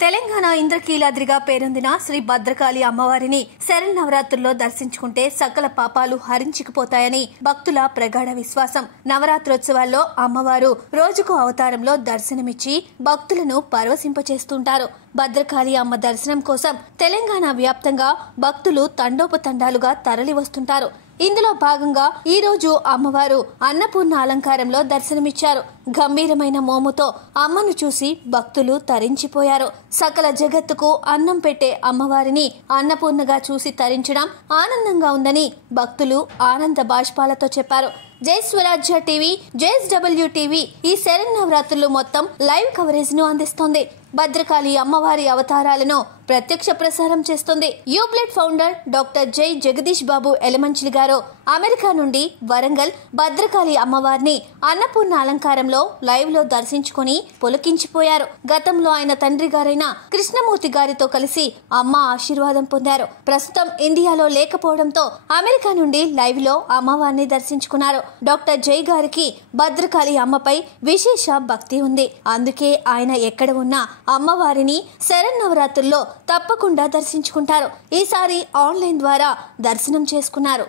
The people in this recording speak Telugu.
తెలంగాణ ఇంద్రకీలాద్రిగా పేరొందిన శ్రీ భద్రకాళి అమ్మవారిని శరన్నవరాత్రుల్లో దర్శించుకుంటే సకల పాపాలు హరించుకుపోతాయని భక్తుల ప్రగాఢ విశ్వాసం. నవరాత్రోత్సవాల్లో అమ్మవారు రోజుకు అవతారంలో దర్శనమిచ్చి భక్తులను పరవశింపచేస్తుంటారు. భద్రకాళి అమ్మ దర్శనం కోసం తెలంగాణ వ్యాప్తంగా భక్తులు తండోపతండాలుగా తరలి వస్తుంటారు. ఇందులో భాగంగా ఈ రోజు అమ్మవారు అన్నపూర్ణ అలంకారంలో దర్శనమిచ్చారు. గంభీరమైన మోముతో అమ్మను చూసి భక్తులు తరించిపోయారు. సకల జగత్తుకు అన్నం పెట్టే అమ్మవారిని అన్నపూర్ణగా చూసి తరించడం ఆనందంగా ఉందని భక్తులు ఆనంద బాష్పాలతో చెప్పారు. జై స్వరాజ్య టీవీ, JSW టీవీ ఈ శరన్నవరాత్రులు మొత్తం లైవ్ కవరేజ్ ను అందిస్తోంది. భద్రకాళి అమ్మవారి అవతారాలను ప్రత్యక్ష ప్రసారం చేస్తుంది. యూబ్లెట్ ఫౌండర్ డాక్టర్ జై జగదీష్ బాబు ఎలమంచిలి గారు అమెరికా నుండి వరంగల్ భద్రకాళి అమ్మవారిని అన్నపూర్ణ అలంకారంలో లైవ్ లో దర్శించుకుని పులకించిపోయారు. గతంలో ఆయన తండ్రి గారైన కృష్ణమూర్తి గారితో కలిసి అమ్మ ఆశీర్వాదం పొందారు. ప్రస్తుతం ఇండియాలో లేకపోవడంతో అమెరికా నుండి లైవ్ లో అమ్మవారిని దర్శించుకున్నారు. డాక్టర్ జై గారికి భద్రకాళి అమ్మపై విశేష భక్తి ఉంది. అందుకే ఆయన ఎక్కడ ఉన్నా అమ్మవారిని శరన్నవరాత్రుల్లో తప్పకుండా దర్శించుకుంటారు. ఈసారి ఆన్లైన్ ద్వారా దర్శనం చేసుకున్నారు.